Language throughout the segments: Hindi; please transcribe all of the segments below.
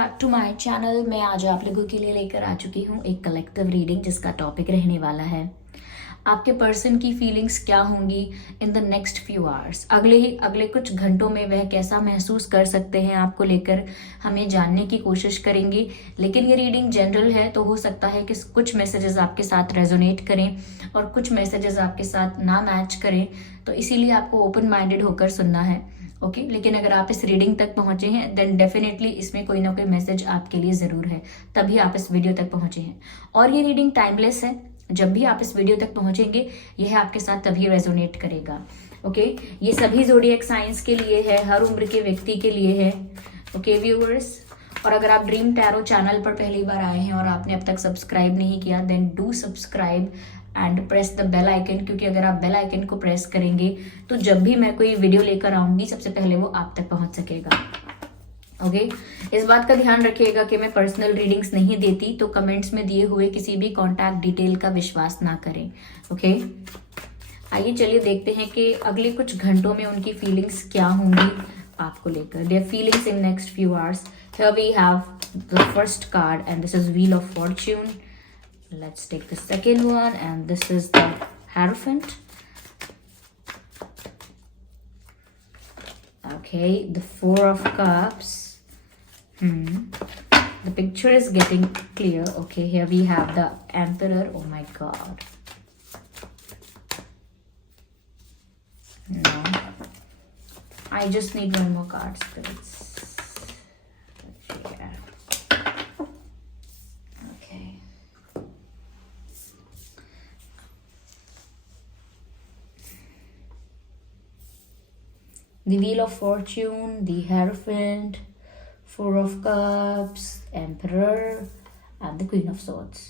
Back to my channel. मैं आज आप लोगों के लिए लेकर आ चुकी हूँ एक कलेक्टिव रीडिंग जिसका टॉपिक रहने वाला है आपके पर्सन की फीलिंग्स क्या होंगी in the next few hours. अगले कुछ घंटों में वह कैसा महसूस कर सकते हैं आपको लेकर, हमें जानने की कोशिश करेंगे। लेकिन ये रीडिंग जनरल है तो हो सकता है कि कुछ मैसेजेस आपके साथ रेजोनेट करें और कुछ मैसेजेस आपके साथ ना मैच करें, तो इसीलिए आपको ओपन माइंडेड होकर सुनना है। ओके लेकिन अगर आप इस रीडिंग तक पहुंचे हैं देन डेफिनेटली इसमें कोई ना कोई मैसेज आपके लिए ज़रूर है, तभी आप इस वीडियो तक पहुंचे हैं। और ये रीडिंग टाइमलेस है, जब भी आप इस वीडियो तक पहुंचेंगे यह आपके साथ तभी रेजोनेट करेगा। ओके ये सभी ज़ोडिएक साइंस के लिए है, हर उम्र के व्यक्ति के लिए है। ओके व्यूअर्स, और अगर आप ड्रीम टैरो चैनल पर पहली बार आए हैं और आपने अब तक सब्सक्राइब नहीं किया then do subscribe and press the bell icon, क्योंकि अगर आप बेल आइकन को प्रेस करेंगे तो जब भी मैं कोई वीडियो लेकर आऊंगी सबसे पहले वो आप तक पहुंच सकेगा। ओके इस बात का ध्यान रखिएगा कि मैं पर्सनल रीडिंग्स नहीं देती, तो कमेंट्स में दिए हुए किसी भी कॉन्टैक्ट डिटेल का विश्वास ना करें। ओके आइए चलिए देखते हैं कि अगले कुछ घंटों में उनकी फीलिंग्स क्या होंगी आपको लेकर। Their feelings in next few hours. Here we have the first card and this is wheel of fortune. Let's take the second one and this is the Hierophant. Okay, the Four of Cups. The picture is getting clear. Okay, here we have the Emperor. Oh my God. No. I just need one more card, spirits. The Wheel of Fortune, the Hierophant, Four of Cups, Emperor, and the Queen of Swords.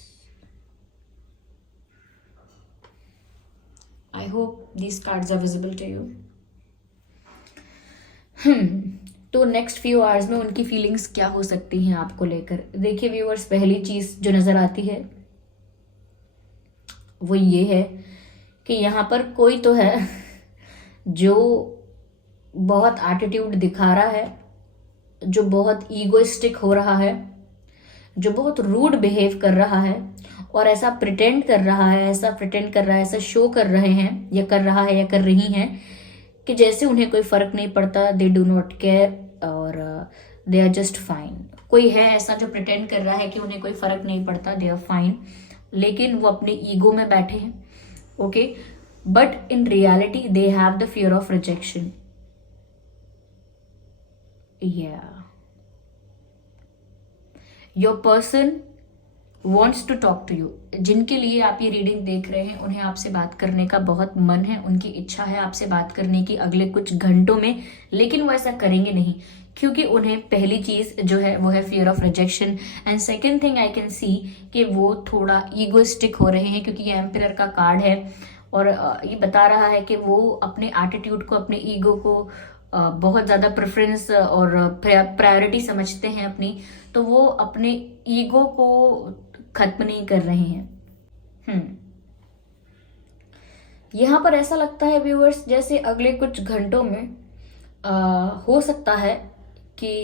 I hope these cards are visible to you. तो नेक्स्ट फ्यू आवर्स में उनकी फीलिंग्स क्या हो सकती हैं आपको लेकर। देखिए व्यूअर्स, पहली चीज जो नजर आती है वो ये है कि यहाँ पर कोई तो है जो बहुत एटीट्यूड दिखा रहा है, जो बहुत ईगोइस्टिक हो रहा है, जो बहुत रूड बिहेव कर रहा है और ऐसा प्रिटेंड कर रहा है, ऐसा शो कर रहे हैं या कर रहा है या कर रही हैं कि जैसे उन्हें कोई फर्क नहीं पड़ता, दे डू नॉट केयर और दे आर जस्ट फाइन। कोई है ऐसा जो प्रिटेंड कर रहा है कि उन्हें कोई फर्क नहीं पड़ता, दे आर फाइन, लेकिन वो अपने ईगो में बैठे हैं। Okay but in reality they have the fear of rejection. Your person wants to talk to you. जिनके लिए आप ये रीडिंग देख रहे हैं उन्हें आपसे बात करने का बहुत मन है, उनकी इच्छा है आपसे बात करने की अगले कुछ घंटों में, लेकिन वो ऐसा करेंगे नहीं क्योंकि उन्हें पहली चीज जो है वो है fear of rejection and second thing I can see कि वो थोड़ा ईगोइस्टिक हो रहे हैं क्योंकि ये एम्परर का कार्ड है और ये बता रहा है कि वो अपने एटीट्यूड को, अपने ईगो को बहुत ज़्यादा प्रेफरेंस और प्रायोरिटी समझते हैं अपनी, तो वो अपने ईगो को खत्म नहीं कर रहे हैं। यहाँ पर ऐसा लगता है व्यूअर्स जैसे अगले कुछ घंटों में हो सकता है कि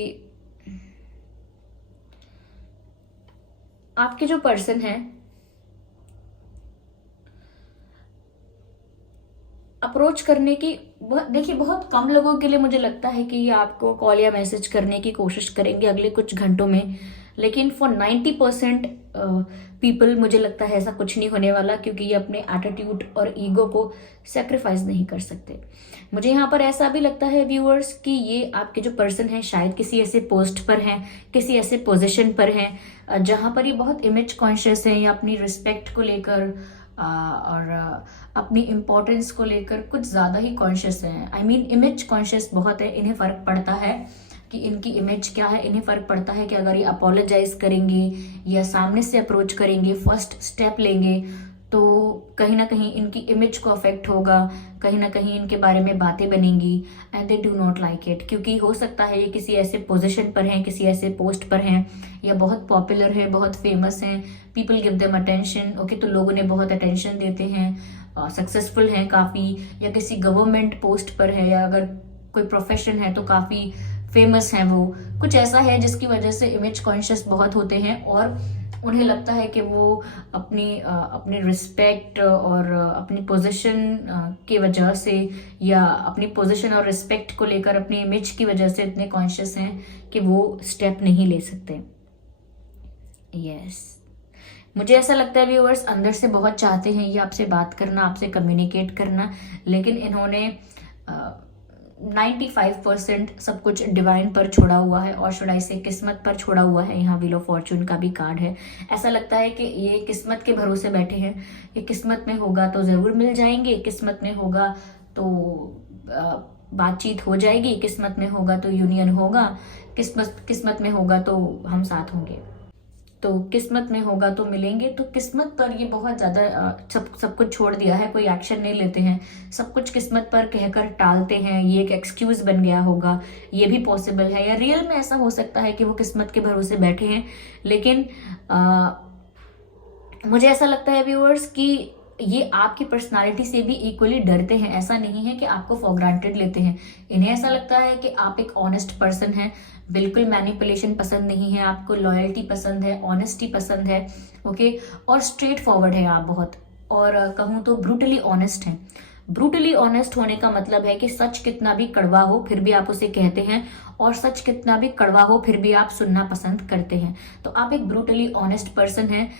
आपके जो पर्सन है अप्रोच करने की, देखिए बहुत कम लोगों के लिए मुझे लगता है कि ये आपको कॉल या मैसेज करने की कोशिश करेंगे अगले कुछ घंटों में, लेकिन फॉर 90% पीपल मुझे लगता है ऐसा कुछ नहीं होने वाला क्योंकि ये अपने एटीट्यूड और ईगो को सेक्रीफाइस नहीं कर सकते। मुझे यहाँ पर ऐसा भी लगता है व्यूअर्स कि ये आपके जो पर्सन है शायद किसी ऐसे पोस्ट पर हैं, किसी ऐसे पोजीशन पर हैं जहाँ पर ये बहुत इमेज कॉन्शियस है या अपनी रिस्पेक्ट को लेकर और अपनी इम्पोर्टेंस को लेकर कुछ ज़्यादा ही कॉन्शियस है। आई मीन इमेज कॉन्शियस बहुत है। इन्हें फ़र्क पड़ता है कि इनकी इमेज क्या है, इन्हें फ़र्क पड़ता है कि अगर ये अपोलोजाइज करेंगे या सामने से अप्रोच करेंगे, फर्स्ट स्टेप लेंगे तो कहीं ना कहीं इनकी इमेज को अफेक्ट होगा, कहीं ना कहीं इनके बारे में बातें बनेंगी and they do not like it, क्योंकि हो सकता है ये किसी ऐसे पोजीशन पर हैं, किसी ऐसे पोस्ट पर हैं या बहुत पॉपुलर है, बहुत फेमस हैं, people give them attention. Okay तो लोग उन्हें बहुत अटेंशन देते हैं, सक्सेसफुल हैं काफ़ी, या किसी गवर्नमेंट पोस्ट पर है या अगर कोई प्रोफेशन है तो काफ़ी फेमस हैं, वो कुछ ऐसा है जिसकी वजह से इमेज कॉन्शियस बहुत होते हैं और उन्हें लगता है कि वो अपनी रिस्पेक्ट और अपनी पोजीशन की वजह से या अपनी पोजीशन और रिस्पेक्ट को लेकर अपनी इमेज की वजह से इतने कॉन्शियस हैं कि वो स्टेप नहीं ले सकते। यस, मुझे ऐसा लगता है व्यूअर्स अंदर से बहुत चाहते हैं ये आपसे बात करना, आपसे कम्युनिकेट करना, लेकिन इन्होंने 95% सब कुछ डिवाइन पर छोड़ा हुआ है और शुड आई से किस्मत पर छोड़ा हुआ है। यहाँ व्हील ऑफ फॉर्चून का भी कार्ड है। ऐसा लगता है कि ये किस्मत के भरोसे बैठे हैं, ये किस्मत में होगा तो ज़रूर मिल जाएंगे, किस्मत में होगा तो बातचीत हो जाएगी, किस्मत में होगा तो यूनियन होगा, किस्मत में होगा तो हम साथ होंगे, तो किस्मत में होगा तो मिलेंगे। तो किस्मत पर ये बहुत ज़्यादा सब कुछ छोड़ दिया है, कोई एक्शन नहीं लेते हैं, सब कुछ किस्मत पर कहकर टालते हैं। ये एक एक्सक्यूज़ बन गया होगा, ये भी पॉसिबल है, या रियल में ऐसा हो सकता है कि वो किस्मत के भरोसे बैठे हैं। लेकिन मुझे ऐसा लगता है व्यूअर्स कि ये आपकी पर्सनालिटी से भी इक्वली डरते हैं। ऐसा नहीं है कि आपको फॉर ग्रांटेड लेते हैं। इन्हें ऐसा लगता है कि आप एक ऑनेस्ट पर्सन हैं, बिल्कुल मैनिपुलेशन पसंद नहीं है आपको, लॉयल्टी पसंद है, ऑनेस्टी पसंद है, ओके, और स्ट्रेट फॉरवर्ड है आप बहुत, और कहूँ तो ब्रूटली ऑनेस्ट हैं। ब्रूटली ऑनेस्ट होने का मतलब है कि सच कितना भी कड़वा हो फिर भी आप उसे कहते हैं, और सच कितना भी कड़वा हो फिर भी आप सुनना पसंद करते हैं। तो आप एक ब्रूटली ऑनेस्ट पर्सन हैं।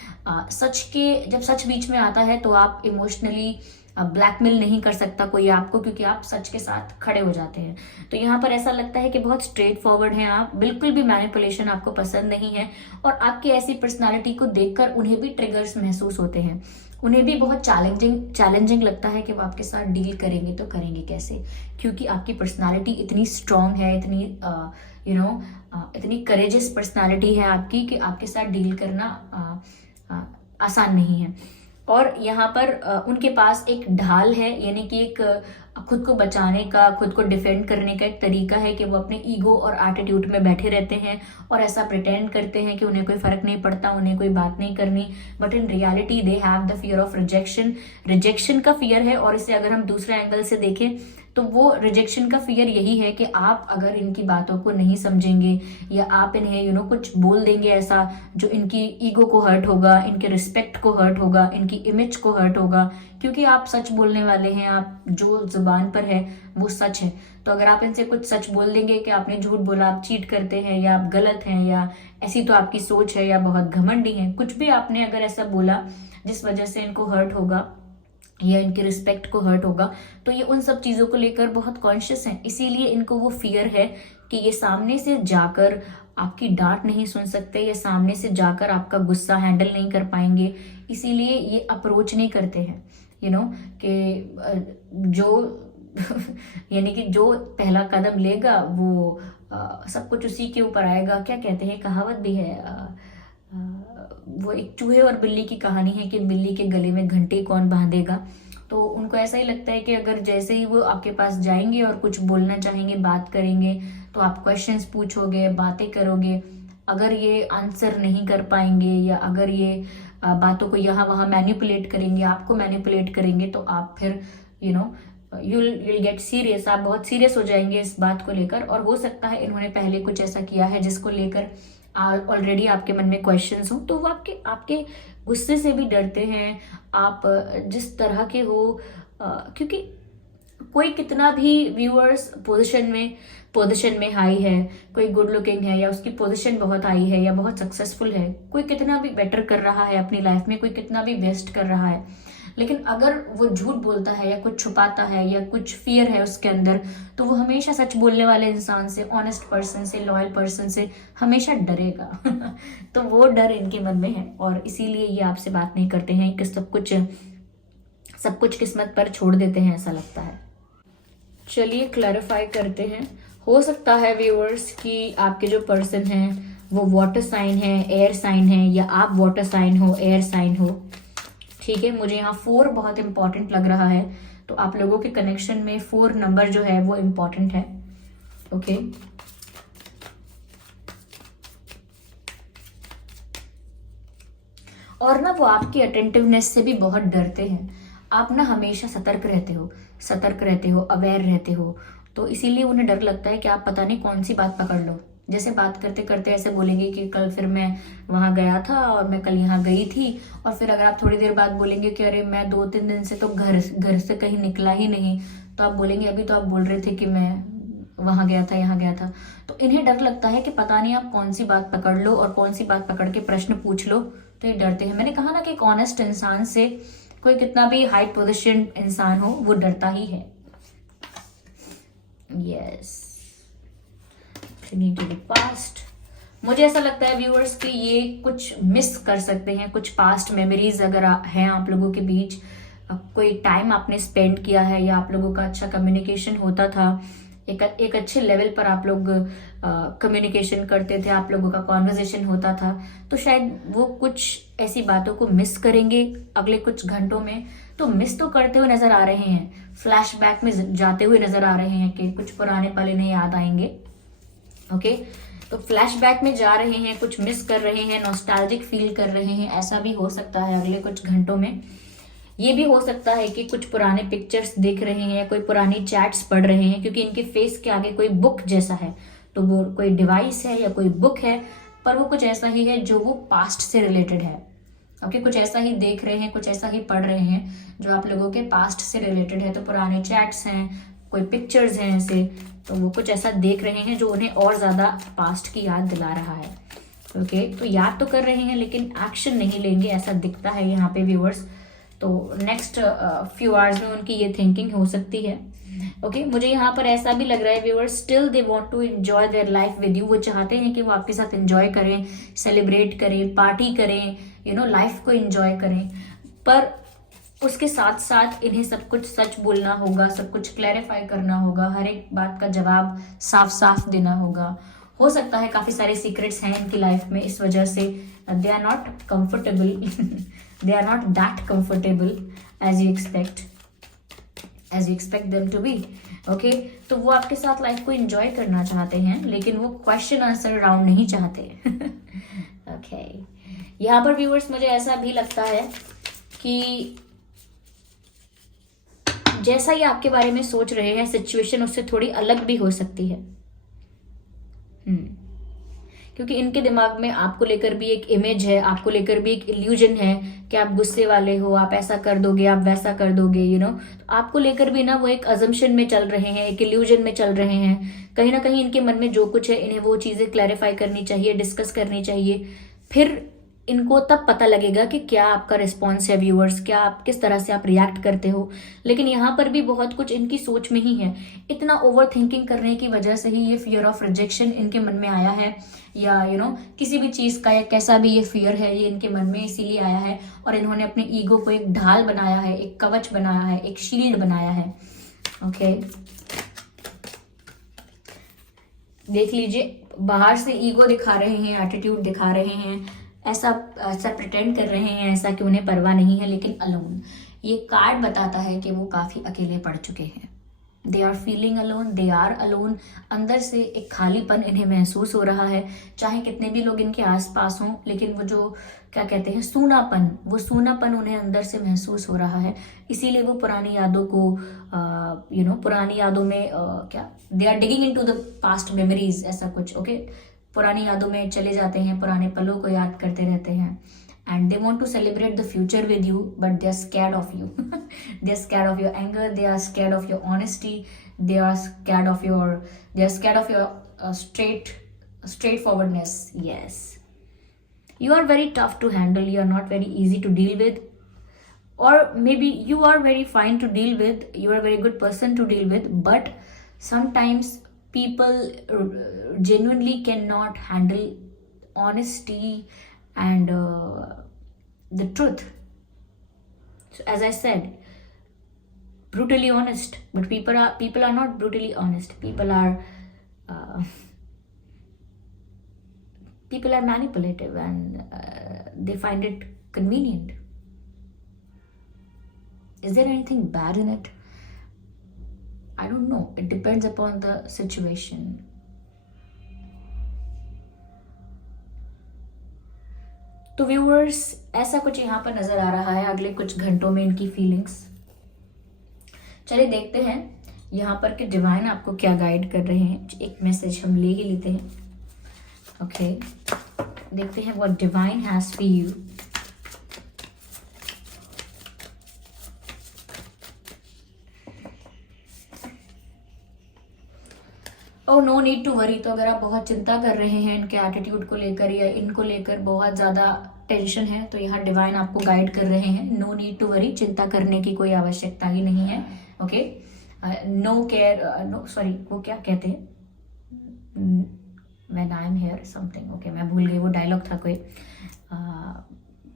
जब सच बीच में आता है तो आप इमोशनली ब्लैकमेल नहीं कर सकता कोई आपको, क्योंकि आप सच के साथ खड़े हो जाते हैं। तो यहाँ पर ऐसा लगता है कि बहुत स्ट्रेट फॉरवर्ड हैं आप, बिल्कुल भी मैनिपुलेशन आपको पसंद नहीं है, और आपकी ऐसी पर्सनालिटी को देखकर उन्हें भी ट्रिगर्स महसूस होते हैं। उन्हें भी बहुत चैलेंजिंग लगता है कि वो आपके साथ डील करेंगे तो करेंगे कैसे, क्योंकि आपकी पर्सनालिटी इतनी स्ट्रांग है, इतनी इतनी करेजियस पर्सनालिटी है आपकी कि आपके साथ डील करना आसान नहीं है। और यहाँ पर उनके पास एक ढाल है, यानी कि एक खुद को बचाने का, खुद को डिफेंड करने का एक तरीका है कि वो अपने ईगो और एटीट्यूड में बैठे रहते हैं और ऐसा प्रिटेंड करते हैं कि उन्हें कोई फर्क नहीं पड़ता, उन्हें कोई बात नहीं करनी। But in reality they have the fear of rejection का फियर है। और इसे अगर हम दूसरे एंगल से देखें तो वो रिजेक्शन का फियर यही है कि आप अगर इनकी बातों को नहीं समझेंगे या आप इन्हें कुछ बोल देंगे ऐसा जो इनकी ईगो को हर्ट होगा, इनके रिस्पेक्ट को हर्ट होगा, इनकी इमेज को हर्ट होगा, क्योंकि आप सच बोलने वाले हैं, आप जो जुबान पर है वो सच है। तो अगर आप इनसे कुछ सच बोल देंगे कि आपने झूठ बोला, आप चीट करते हैं या आप गलत हैं या ऐसी तो आपकी सोच है या बहुत घमंडी है, कुछ भी आपने अगर ऐसा बोला जिस वजह से इनको हर्ट होगा या इनकी रिस्पेक्ट को हर्ट होगा, तो ये उन सब चीज़ों को लेकर बहुत कॉन्शियस हैं। इसीलिए इनको वो फियर है कि ये सामने से जाकर आपकी डांट नहीं सुन सकते, या सामने से जाकर आपका गुस्सा हैंडल नहीं कर पाएंगे, इसीलिए ये अप्रोच नहीं करते हैं। कि जो यानी कि जो पहला कदम लेगा वो सब कुछ उसी के ऊपर आएगा। क्या कहते हैं, कहावत भी है, वो एक चूहे और बिल्ली की कहानी है कि बिल्ली के गले में घंटी कौन बांधेगा। तो उनको ऐसा ही लगता है कि अगर जैसे ही वो आपके पास जाएंगे और कुछ बोलना चाहेंगे, बात करेंगे, तो आप क्वेश्चंस पूछोगे, बातें करोगे, अगर ये आंसर नहीं कर पाएंगे या अगर ये बातों को यहाँ वहाँ मैनिपुलेट करेंगे, आपको मैनिपुलेट करेंगे, तो आप फिर you'll गेट सीरियस, आप बहुत सीरियस हो जाएंगे इस बात को लेकर। और हो सकता है इन्होंने पहले कुछ ऐसा किया है जिसको लेकर ऑलरेडी आपके मन में क्वेश्चंस हो, तो वो आपके गुस्से से भी डरते हैं, आप जिस तरह के हो, क्योंकि कोई कितना भी व्यूअर्स पोजीशन में हाई है, कोई गुड लुकिंग है या उसकी पोजीशन बहुत हाई है या बहुत सक्सेसफुल है, कोई कितना भी बेटर कर रहा है अपनी लाइफ में, कोई कितना भी बेस्ट कर रहा है, लेकिन अगर वो झूठ बोलता है या कुछ छुपाता है या कुछ फियर है उसके अंदर, तो वो हमेशा सच बोलने वाले इंसान से, ऑनेस्ट पर्सन से, लॉयल पर्सन से हमेशा डरेगा। तो वो डर इनके मन में है और इसीलिए ये आपसे बात नहीं करते हैं, कि सब कुछ किस्मत पर छोड़ देते हैं, ऐसा लगता है। चलिए क्लैरिफाई करते हैं। हो सकता है व्यूअर्स कि आपके जो पर्सन हैं वो वाटर साइन है, एयर साइन है, या आप वाटर साइन हो, एयर साइन हो, ठीक है। मुझे यहाँ 4 बहुत इंपॉर्टेंट लग रहा है, तो आप लोगों के कनेक्शन में 4 नंबर जो है वो इंपॉर्टेंट है, ओके। और ना वो आपकी अटेंटिवनेस से भी बहुत डरते हैं। आप ना हमेशा सतर्क रहते हो, अवेयर रहते हो, तो इसीलिए उन्हें डर लगता है कि आप पता नहीं कौन सी बात पकड़ लो। जैसे बात करते करते ऐसे बोलेंगे कि कल फिर मैं वहां गया था और मैं कल यहाँ गई थी, और फिर अगर आप थोड़ी देर बाद बोलेंगे कि अरे मैं 2-3 दिन से तो घर से कहीं निकला ही नहीं, तो आप बोलेंगे अभी तो आप बोल रहे थे कि मैं वहां गया था, यहाँ गया था। तो इन्हें डर लगता है कि पता नहीं आप कौन सी बात पकड़ लो और कौन सी बात पकड़ के प्रश्न पूछ लो, तो ये डरते हैं। मैंने कहा ना कि एक ऑनेस्ट इंसान से कोई कितना भी हाई पोजीशन इंसान हो वो डरता ही है। Yes, past. मुझे ऐसा लगता है व्यूअर्स कि ये कुछ मिस कर सकते हैं, कुछ पास्ट मेमोरीज अगर हैं आप लोगों के बीच, कोई टाइम आपने स्पेंड किया है या आप लोगों का अच्छा कम्युनिकेशन होता था, एक अच्छे लेवल पर आप लोग कम्युनिकेशन करते थे, आप लोगों का कॉन्वर्जेशन होता था, तो शायद वो कुछ ऐसी बातों को मिस करेंगे अगले कुछ घंटों में। तो मिस तो करते हुए नजर आ रहे हैं, फ्लैशबैक में जाते हुए नजर आ रहे हैं कि कुछ पुराने पल इन्हें याद आएंगे। ओके, तो फ्लैशबैक में जा रहे हैं, कुछ मिस कर रहे हैं, नॉस्टैल्जिक फील कर रहे हैं, ऐसा भी हो सकता है अगले कुछ घंटों में। ये भी हो सकता है कि कुछ पुराने पिक्चर्स देख रहे हैं या कोई पुरानी चैट्स पढ़ रहे हैं, क्योंकि इनके फेस के आगे कोई बुक जैसा है, तो वो कोई डिवाइस है या कोई बुक है, पर वो कुछ ऐसा ही है जो वो पास्ट से रिलेटेड है। ओके, कुछ ऐसा ही देख रहे हैं, कुछ ऐसा ही पढ़ रहे हैं जो आप लोगों के पास्ट से रिलेटेड है। तो पुराने चैट्स हैं, कोई पिक्चर्स हैं ऐसे, तो वो कुछ ऐसा देख रहे हैं जो उन्हें और ज्यादा पास्ट की याद दिला रहा है। ओके, तो याद तो कर रहे हैं लेकिन एक्शन नहीं लेंगे, ऐसा दिखता है यहाँ पे व्यूअर्स। तो नेक्स्ट फ्यू आवर्स में उनकी ये थिंकिंग हो सकती है। ओके, मुझे यहाँ पर ऐसा भी लग रहा है viewers, still they want to enjoy their life with you. वो चाहते हैं कि वो आपके साथ एंजॉय करें, सेलिब्रेट करें, पार्टी करें, लाइफ को एंजॉय करें, पर उसके साथ साथ इन्हें सब कुछ सच बोलना होगा, सब कुछ क्लैरिफाई करना होगा, हर एक बात का जवाब साफ साफ देना होगा। हो सकता है काफी सारे सीक्रेट्स हैं इनकी लाइफ में, इस वजह से they are not comfortable they are not that comfortable as you expect them to be. Okay, तो वो आपके साथ लाइफ को एंजॉय करना चाहते हैं, लेकिन वो क्वेश्चन आंसर राउंड नहीं चाहते। ओके, यहाँ पर व्यूअर्स मुझे ऐसा भी लगता है कि जैसा ये आपके बारे में सोच रहे हैं, सिचुएशन उससे थोड़ी अलग भी हो सकती है। क्योंकि इनके दिमाग में आपको लेकर भी एक इमेज है, आपको लेकर भी एक इल्यूजन है कि आप गुस्से वाले हो, आप ऐसा कर दोगे, आप वैसा कर दोगे, तो आपको लेकर भी ना वो एक अजम्पशन में चल रहे हैं, एक इल्यूजन में चल रहे हैं। कहीं ना कहीं इनके मन में जो कुछ है, इन्हें वो चीजें क्लैरिफाई करनी चाहिए, डिस्कस करनी चाहिए, फिर इनको तब पता लगेगा कि क्या आपका रिस्पॉन्स है व्यूअर्स, क्या आप किस तरह से आप रिएक्ट करते हो। लेकिन यहाँ पर भी बहुत कुछ इनकी सोच में ही है। इतना ओवर थिंकिंग करने की वजह से ही ये फियर ऑफ रिजेक्शन इनके मन में आया है, या किसी भी चीज का या कैसा भी ये फियर है ये इनके मन में इसीलिए आया है, और इन्होंने अपने ईगो को एक ढाल बनाया है, एक कवच बनाया है, एक शील्ड बनाया है। ओके, देख लीजिए, बाहर से ईगो दिखा रहे हैं, एटीट्यूड दिखा रहे हैं, ऐसा प्रिटेंड कर रहे हैं ऐसा कि उन्हें परवाह नहीं है, लेकिन अलोन। ये कार्ड बताता है कि वो काफी अकेले पड़ चुके हैं। They are feeling alone, they are alone. अंदर से एक खालीपन इन्हें महसूस हो रहा है, चाहे कितने भी लोग इनके आसपास हों, लेकिन वो जो क्या कहते हैं सूनापन, वो सूनापन उन्हें अंदर से महसूस हो रहा है। इसीलिए वो पुरानी यादों को पुरानी यादों में क्या they are digging into the past memories, ऐसा कुछ। ओके, पुरानी यादों में चले जाते हैं, पुराने पलों को याद करते रहते हैं, and they want to celebrate the future with you, but they are scared of you. They are scared of your anger, they are scared of your honesty, they are scared of your straightforwardness. Yes, you are very tough to handle, you are not very easy to deal with, or maybe you are very fine to deal with, you are a very good person to deal with, but sometimes people genuinely cannot handle honesty and the truth. So as I said, brutally honest, but people are not brutally honest. People are manipulative, and they find it convenient. Is there anything bad in it? I don't know. It depends upon the situation. तो व्यूअर्स, ऐसा कुछ यहाँ पर नजर आ रहा है अगले कुछ घंटों में इनकी फीलिंग्स। चलिए देखते हैं यहाँ पर कि डिवाइन आपको क्या गाइड कर रहे हैं, एक मैसेज हम ले ही लेते हैं। ओके, देखते हैं what divine has for you. Oh no need to worry. तो अगर आप बहुत चिंता कर रहे हैं इनके एटीट्यूड को लेकर या इनको लेकर बहुत ज़्यादा टेंशन है, तो यहाँ डिवाइन आपको गाइड कर रहे हैं, नो नीड टू वरी, चिंता करने की कोई आवश्यकता ही नहीं है। Okay, no care, no sorry, वो क्या कहते हैं, when I am hear something, okay मैं भूल गई, वो डायलॉग था कोई।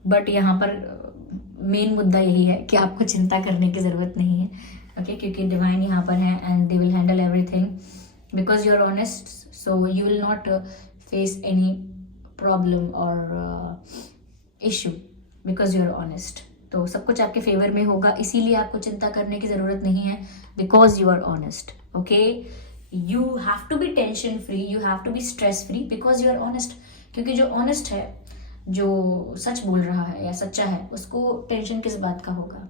बट यहाँ पर मेन मुद्दा यही है कि आपको चिंता करने की ज़रूरत नहीं है। ओके, क्योंकि डिवाइन यहाँ पर है and they will handle everything because you're honest, so you will not face any problem or issue because you're honest. तो सब कुछ आपके फेवर में होगा, इसीलिए आपको चिंता करने की ज़रूरत नहीं है, because you are honest. Okay, you have to be tension free, you have to be stress free because you are honest. क्योंकि जो honest है, जो सच बोल रहा है या सच्चा है, उसको टेंशन किस बात का होगा।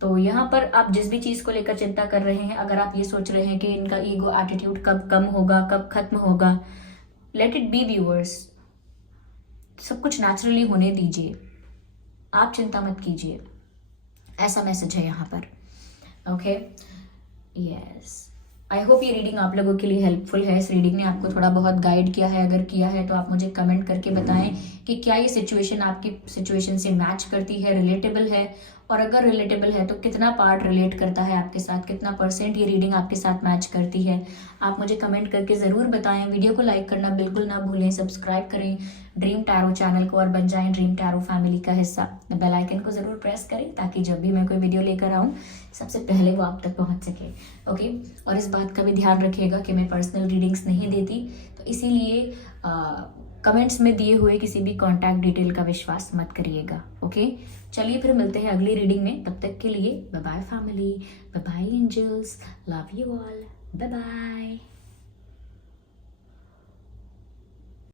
तो यहाँ पर आप जिस भी चीज़ को लेकर चिंता कर रहे हैं, अगर आप ये सोच रहे हैं कि इनका ईगो एटीट्यूड कब कम होगा, कब खत्म होगा, लेट इट बी व्यूअर्स, सब कुछ नेचुरली होने दीजिए, आप चिंता मत कीजिए, ऐसा मैसेज है यहाँ पर। ओके, यस, आई होप ये रीडिंग आप लोगों के लिए हेल्पफुल है। इस रीडिंग ने आपको थोड़ा बहुत गाइड किया है, अगर किया है तो आप मुझे कमेंट करके बताएं कि क्या ये सिचुएशन आपकी सिचुएशन से मैच करती है, रिलेटेबल है, और अगर रिलेटेबल है तो कितना पार्ट रिलेट करता है आपके साथ, कितना % ये रीडिंग आपके साथ मैच करती है, आप मुझे कमेंट करके ज़रूर बताएं। वीडियो को लाइक करना बिल्कुल ना भूलें, सब्सक्राइब करें ड्रीम टैरो चैनल को और बन जाएं ड्रीम टैरो फैमिली का हिस्सा। बेल आइकन को ज़रूर प्रेस करें ताकि जब भी मैं कोई वीडियो लेकर आऊँ सबसे पहले वो आप तक पहुँच सके। ओके, और इस बात का भी ध्यान रखिएगा कि मैं पर्सनल रीडिंग्स नहीं देती, तो इसीलिए कमेंट्स में दिए हुए किसी भी कॉन्टैक्ट डिटेल का विश्वास मत करिएगा। ओके, चलिए फिर मिलते हैं अगली रीडिंग में, तब तक के लिए bye bye family, bye bye angels, love you all, bye bye.